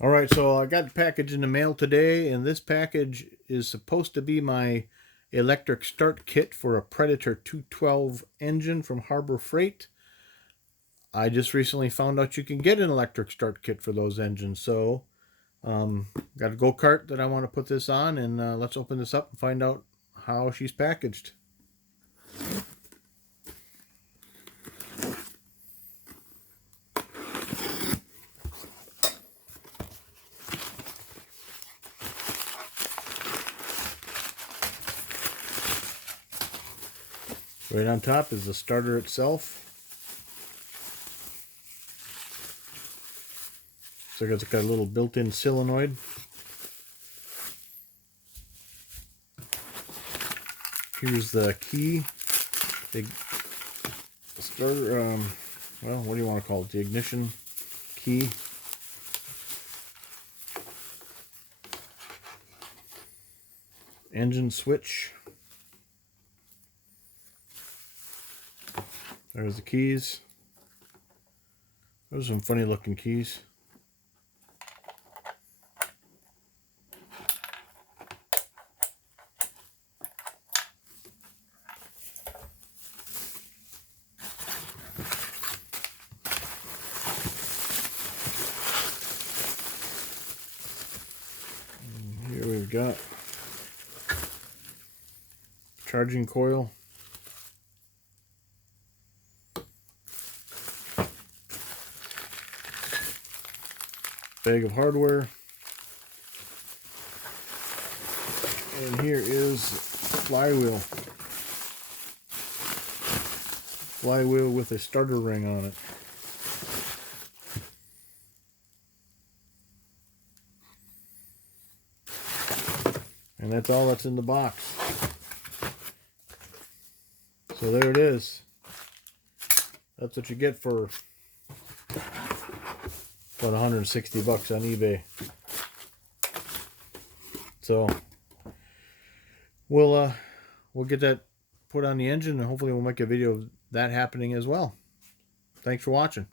All right, so I got a package in the mail today, and this package is supposed to be my electric start kit for a Predator 212 engine from Harbor Freight. I just recently found out you can get an electric start kit for those engines, so got a go-kart that I want to put this on, and let's open this up and find out how she's packaged. Right on top is the starter itself. So it's got a little built-in solenoid. Here's the key. The starter, well, what do you want to call it? The ignition key. Engine switch. There's the keys. Those are some funny looking keys. And here we've got charging coil. Bag of hardware, and here is flywheel with a starter ring on it. And that's all that's in the box. So there it is. That's what you get for about 160 bucks on eBay. So we'll get that put on the engine, and hopefully we'll make a video of that happening as well. Thanks for watching.